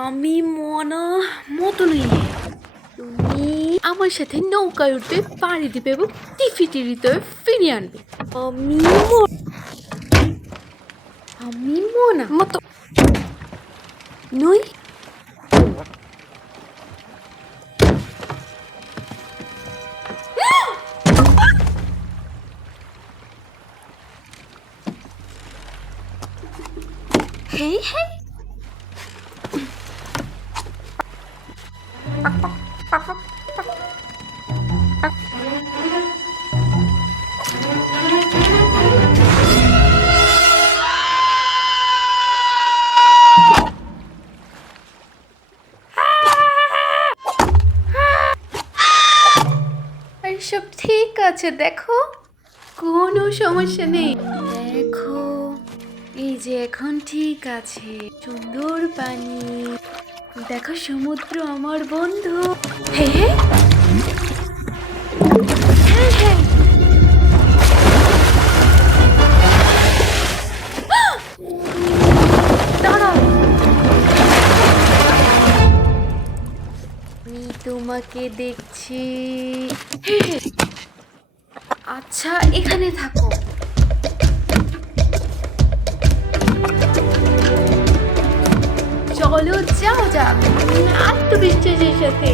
আমি মনা মতো নেই। তুমি আমার সাথে নৌকায় উঠবে, পাড়ি দিবে এবং টিফিটিরিতে ফিরিয়ে আনবে। আমি মনা মতো নই। হেই হেই, সব ঠিক আছে, দেখো কোনো সমস্যা নেই। দেখো এই যে এখন ঠিক আছে, সুন্দর পানি, দেখো সমুদ্র আমার বন্ধু। হে হে, হ্যাঁ হ্যাঁ, দাঁড়াও, আমি তোমাকে দেখছি। হে হে, আচ্ছা এখানে থাকো। চলো যাও যাক আত্মবিশ্বাসের সাথে।